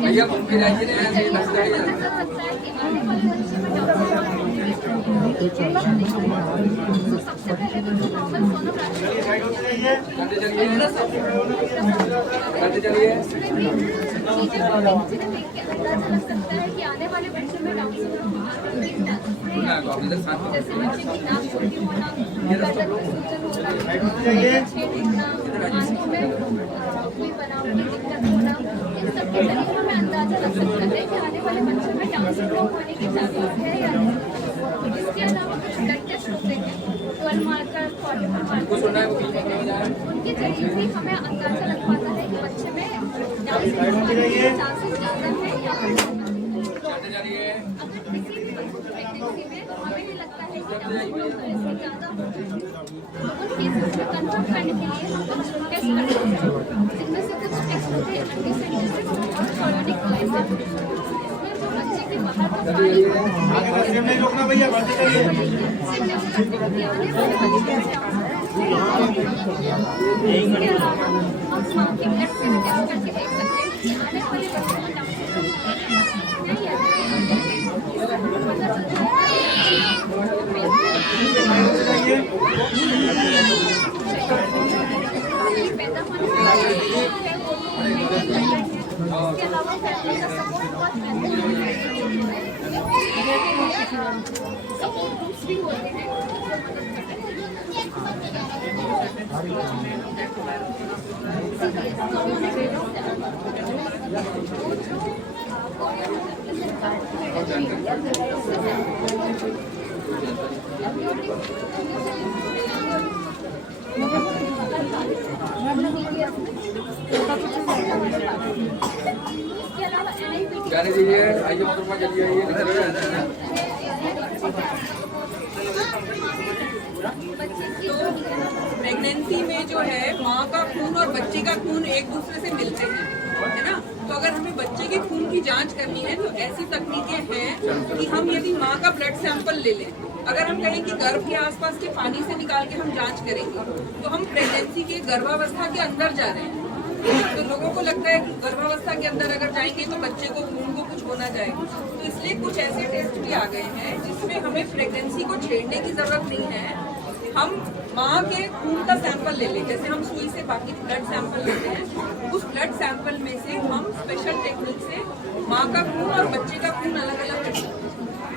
भैया घूम के जाइए ना, ऐसे ही बस जाइए। सबसे पहले तो नॉर्मल सोनोग्राफी चलिए चलिए। कि आने वाले बच्चे में डाउन सिंड्रोम जैसे बच्चे की नाक छोटी होना, गर्दन में सूजन होना, आंखों में कोई बनावटी दिक्कत होना, इन सब के जरिए हमें अंदाजा लग सकता है कि आने वाले बच्चे में डाउन सिंड्रोम होने की चांसेस है या नहीं। इसके अलावा कुछ ब्लड टेस्ट होते हैं, 12 मार्कर, 44 मार्कर, उनके जरिए भी हमें अंदाजा लग पाता है कि बच्चे में डाउन सिंड्रोम होने के चांसेस ज़्यादा है या नहीं। अगर किसी भी प्रेगनेंसी में हमें भी लगता है कि डाउन सिंड्रोम का रिस्क ज़्यादा हो, तो उन केसेस को कंफर्म करने के लिए हम कुछ टेस्ट करते हैं, जिनमें से कुछ टेस्ट होते हैं एंटीसेप्टिक और कोलोनिक ग्लाइमा। इसमें जो बच्चे के बाहर का पानी आने वाले बच्चे से इसके अलावा हम माँ के ब्लड से भी टेस्ट करके देख सकते हैं कि आने वाले बच्चे में डाउन सिंड्रोम है या नहीं। पैदा होने इसके अलावा फैमिली का सपोर्ट बहुत महत्वपूर्ण है। सपोर्ट ग्रुप्स भी होते हैं जो जाने दीजिए, आइए मतलब जल्दी आइए। प्रेगनेंसी में जो है माँ का खून और बच्चे का खून एक दूसरे से मिलते हैं, है ना। तो अगर हमें बच्चे के खून की जांच करनी है तो ऐसी तकनीकें हैं कि हम यदि माँ का ब्लड सैंपल ले लें, अगर हम कहें कि गर्भ के आसपास के पानी से निकाल के हम जांच करेंगे तो हम प्रेगनेंसी के गर्भावस्था के अंदर जा रहे हैं। तो लोगों को लगता है कि गर्भावस्था के अंदर अगर जाएंगे तो बच्चे को खून को कुछ होना जाएगा। तो इसलिए कुछ ऐसे टेस्ट भी आ गए हैं जिसमें हमें प्रेगनेंसी को छेड़ने की जरूरत नहीं है। हम माँ के खून का सैंपल ले लें, जैसे हम सुई से बाकी ब्लड सैंपल लेते हैं, उस ब्लड सैंपल में से हम स्पेशल टेक्निक से माँ का खून और बच्चे का खून अलग अलग करते हैं।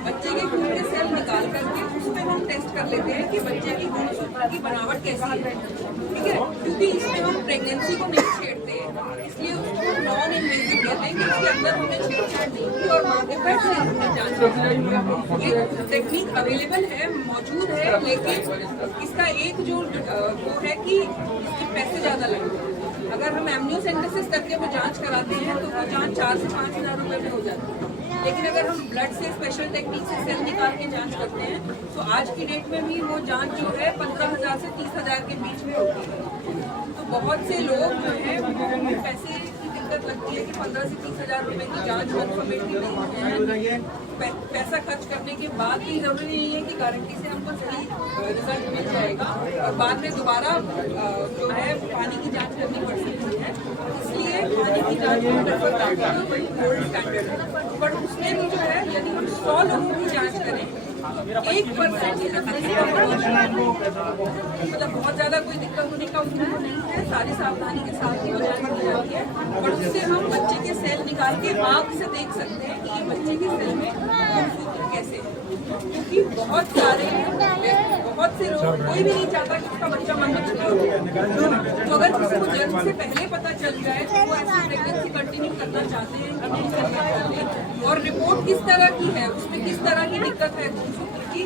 बच्चे के खून के सेल निकाल करके उसमें हम टेस्ट कर लेते हैं कि बच्चे की गुणसूत्र की बनावट कैसी है, ठीक है। क्योंकि इसमें हम प्रेगनेंसी को नहीं छेड़ते, इसलिए उसको नॉन इन्वेसिव कहते हैं कि उसके अंदर हमने छेड़छाड़ नहीं की और माँ के पेट से हमने जांच की। ये टेक्निक अवेलेबल है, मौजूद है, लेकिन इसका एक जो वो है कि इसके पैसे ज़्यादा लगते हैं। अगर हम एमनियोसेंटेसिस करके वो जाँच कराते हैं तो वो जाँच 4 से 5 हज़ार रुपये में हो जाती है। लेकिन अगर हम ब्लड से स्पेशल टेक्निक से सेल निकाल के जांच करते हैं तो आज की डेट में भी वो जांच जो है 15,000 से 30,000 के बीच में होती है। तो बहुत से लोग जो है पैसे की दिक्कत लगती है कि 15 से 30,000 रुपए की जांच कंफर्मेटली नहीं है। पैसा खर्च करने के बाद भी जरूरी नहीं है कि गारंटी से हमको सही रिजल्ट मिल जाएगा और बाद में दोबारा जो है पानी की जांच करनी पड़ सकती है। इसलिए पानी की जांच को प्रेफर करते हैं, बड़ी गोल्ड स्टैंडर्ड है। बट उसमें भी जो है यदि हम 100 लोगों की जांच करें 1% मतलब बहुत ज्यादा कोई दिक्कत होने का उसमें नहीं है। सारी सावधानी के साथ ही वो जांच की जाती है और उससे हम बच्चे के सेल निकाल के आँख से देख सकते हैं कि ये बच्चे के सेल में गुणसूत्र कैसे है। क्योंकि बहुत से लोग, कोई भी नहीं चाहता कि उसका बच्चा मन में छुपा हो। तो अगर किसी को जन्म से पहले पता चल जाए तो वो ऐसी प्रेगनेंसी कंटिन्यू करना चाहते हैं और रिपोर्ट किस तरह की है, उसमें किस तरह की दिक्कत है गुणसूत्र की।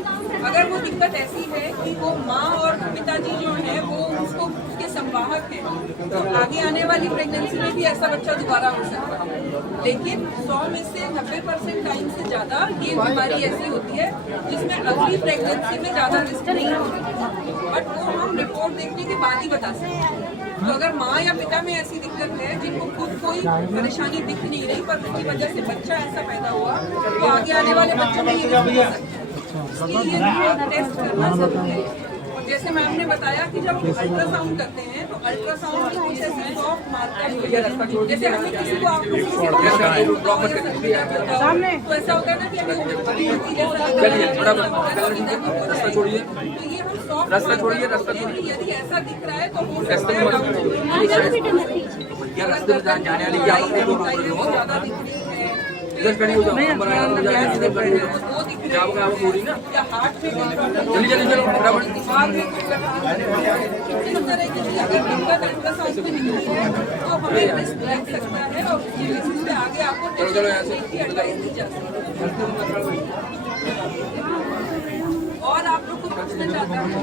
अगर वो दिक्कत ऐसी है कि वो माँ और पिताजी जो है वो उसके संवाहक हैं तो आगे आने वाली प्रेगनेंसी में भी ऐसा बच्चा दोबारा हो सकता है। लेकिन 100 में से 90% टाइम से ज़्यादा ये बीमारी ऐसी होती है जिसमें अगली प्रेगनेंसी में ज़्यादा रिस्क नहीं होता, बट वो हम रिपोर्ट देखने के बाद ही बता सकते हैं। तो अगर माँ या पिता में ऐसी दिक्कत है जिनको खुद कोई परेशानी दिख नहीं रही पर उसकी वजह से बच्चा ऐसा पैदा हुआ तो आगे आने वाले बच्चों में ये रिस्क हो सकता है। इसलिए टेस्ट करना जरूरी है। जैसे मैम ने बताया कि जब अल्ट्रासाउंड करते हैं तो अल्ट्रासाउंड में कुछ ऐसे सॉफ्ट मार्कर जैसे हमें किसी को सामने तो ऐसा होता है ना कि चलिए थोड़ा रास्ता छोड़िए, तो ये हम सॉफ्ट रास्ता छोड़िए, रास्ता छोड़िए। यदि ऐसा दिख रहा है तो हो रास्ते सकता में है मत भैया, रास्ते में जाने वाली क्या आपको ज्यादा दिख रही है इधर खड़ी हो जाओ, नंबर आया हो जाए इधर खड़ी हो जाओ, वो दिख क्या आपका आप बोली ना, या हार्ट में कोई प्रॉब्लम चलिए चलिए चलो फटाफट। दिमाग में कोई इस तरह की अगर दिक्कत अल्ट्रासाउंड में निकली है तो हमें रिस्क लग सकता है और उसकी बेसिस पे आगे आपको चलो यहाँ से एडवाइस दी जा सकती है। और आप लोग को पूछना चाहता हूँ